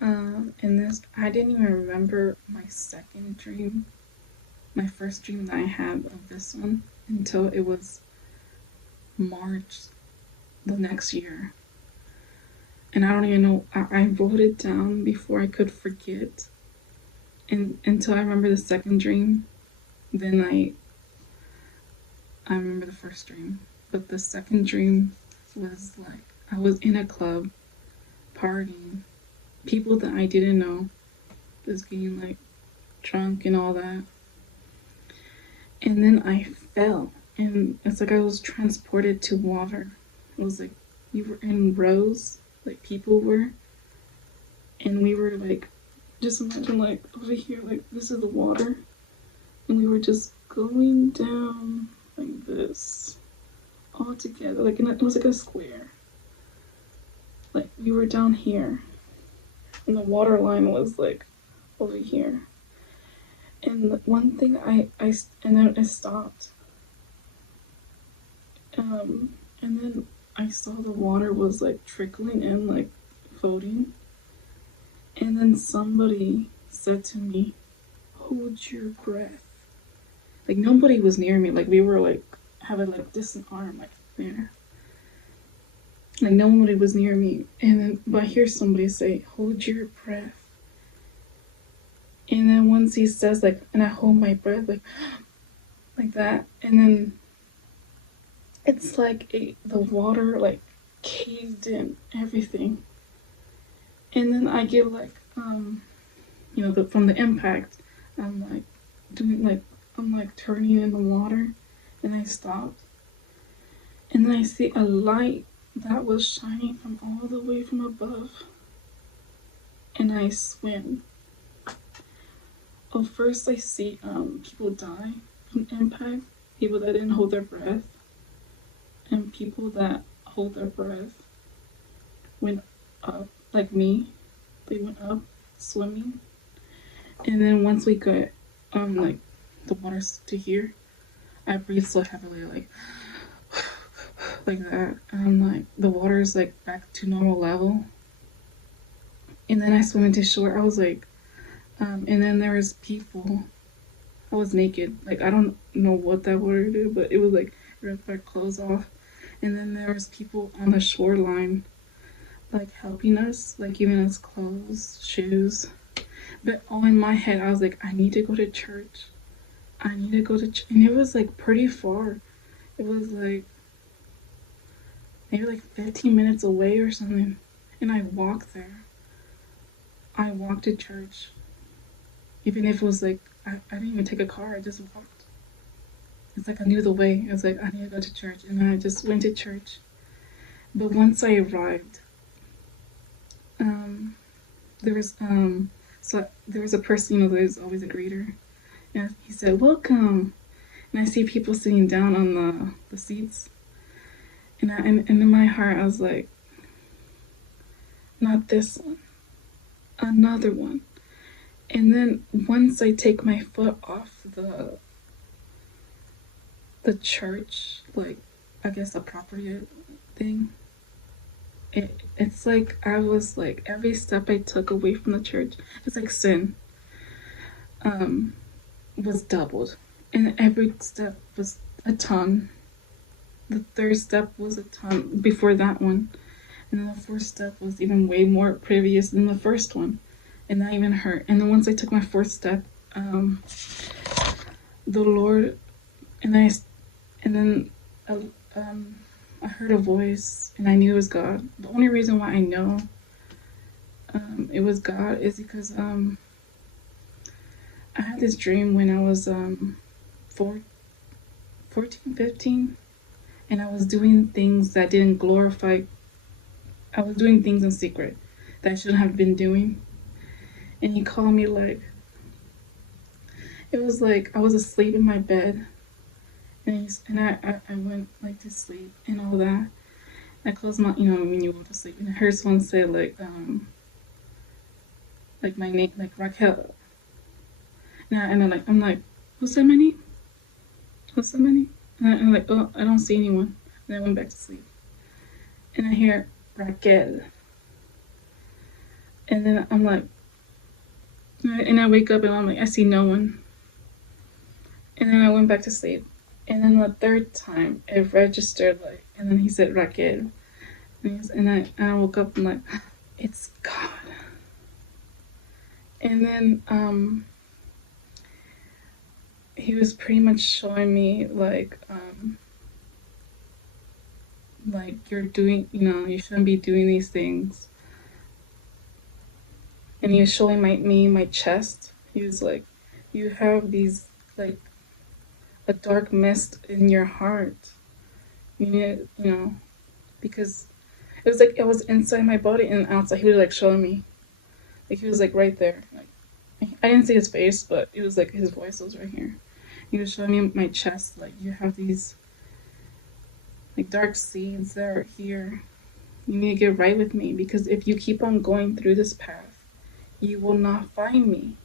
And this, I didn't even remember my second dream, my first dream that I had of this one until it was March the next year. And I don't even know, I wrote it down before I could forget. And until I remember the second dream, then I remember the first dream. But the second dream was like I was in a club partying. People that I didn't know was getting like drunk and all that. And then I fell. And it's like I was transported to water. It was like you were in rows, like people were. And we were like, just imagine like over here, like this is the water. And we were just going down like this all together. Like it was like a square. Like we were down here. And the water line was like over here. And one thing and then I stopped. And then I saw the water was like trickling in, like floating. And then somebody said to me, "Hold your breath." Like nobody was near me. Like we were like having like distant arm, like there. Like nobody was near me. And then, but I hear somebody say, "Hold your breath." And then once he says like, and I hold my breath like that, and then it's like the water like caved in everything, and then I get like from the impact, I'm like doing like I'm like turning in the water, and I stopped, and then I see a light that was shining from all the way from above, and I swim. Well, first I see people die from impact, people that didn't hold their breath, and people that hold their breath went up, like me. They went up swimming, and then once we got like the water's to here, I breathe so heavily, like that, and I'm like the water's like back to normal level, and then I swim into shore. I was like, and then there was people. I was naked. Like I don't know what that water did, but it was like ripped our clothes off. And then there was people on the shoreline, like helping us, like giving us clothes, shoes. But all in my head, I was like, I need to go to church. I need to go to church. And it was like pretty far. It was like maybe like 15 minutes away or something. And I walked there. I walked to church. Even if it was like, I didn't even take a car, I just walked. It's like I knew the way. I was like, I need to go to church. And then I just went to church. But once I arrived, there was there was a person, there's always a greeter, and he said, "Welcome." And I see people sitting down on the seats, and in my heart I was like, not this one, another one. And then once I take my foot off the church, like I guess the property thing, it's like I was like every step I took away from the church, it's like sin was doubled, and every step was a ton. The third step was a ton before that one, and then the fourth step was even way more previous than the first one, and that even hurt. And then once I took my fourth step, the Lord, and then I heard a voice, and I knew it was God. The only reason why I know it was God is because I had this dream when I was 14, 15, and I was doing things that didn't glorify. I was doing things in secret that I shouldn't have been doing. And he called me like, it was like I was asleep in my bed, and I went like to sleep and all that. I closed my, when you go to sleep, and I heard someone say like my name, like Raquel. And I'm like, what's that my name? What's that my name? And I'm like, oh, I don't see anyone. And I went back to sleep. And I hear Raquel. And then I'm like, and I wake up and I'm like, I see no one. And then I went back to sleep. And then the third time, it registered, like, and then he said Raquel. And I woke up and like, it's God. And then he was pretty much showing me like you're doing, you shouldn't be doing these things. And he was showing me my chest. He was like, you have these, like, a dark mist in your heart. You need, because it was like it was inside my body and outside. He was like showing me, like he was like right there. Like I didn't see his face, but it was like his voice was right here. He was showing me my chest, like you have these like dark seeds that are here. You need to get right with me because if you keep on going through this path, you will not find me.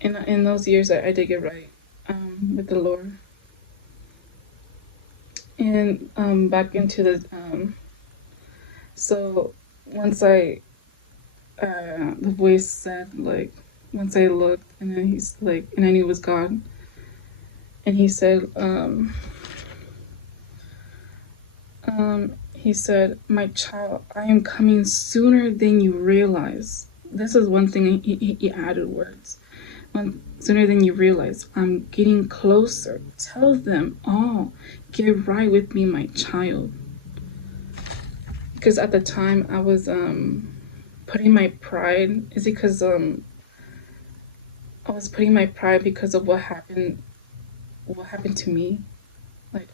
And in those years, I did get right with the Lord. And back into the so once the voice said, like, once I looked, and then he's like, and I knew it was God, and he said, my child, I am coming sooner than you realize. This is one thing he added words. Sooner than you realize. I'm getting closer. Tell them all, get right with me, my child. Because at the time I was putting my pride. Is it because I was putting my pride because of what happened to me, like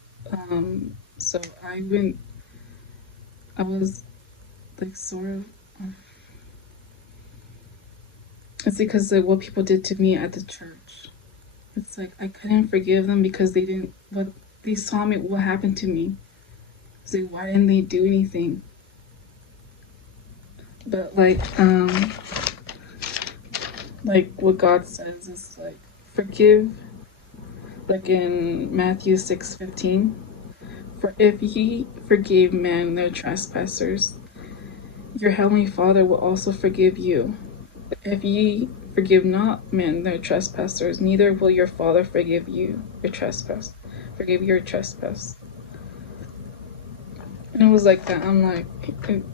so I was like sort of it's because like what people did to me at the church. It's like I couldn't forgive them because they saw me what happened to me. It's like, why didn't they do anything? But like what God says is like forgive, like in Matthew 6:15. For if ye forgave men their trespassers, your heavenly Father will also forgive you. If ye forgive not men their trespassers, neither will your Father forgive you your trespass. Forgive your trespass. And it was like that. I'm like,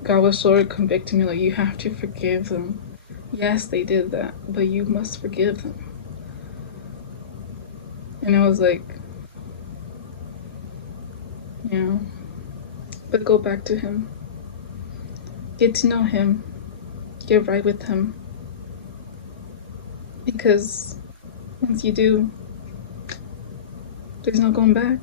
God was sort of convicting me, like, you have to forgive them. Yes, they did that, but you must forgive them. And I was like, but go back to Him. Get to know Him. Get right with Him. Because once you do, there's no going back.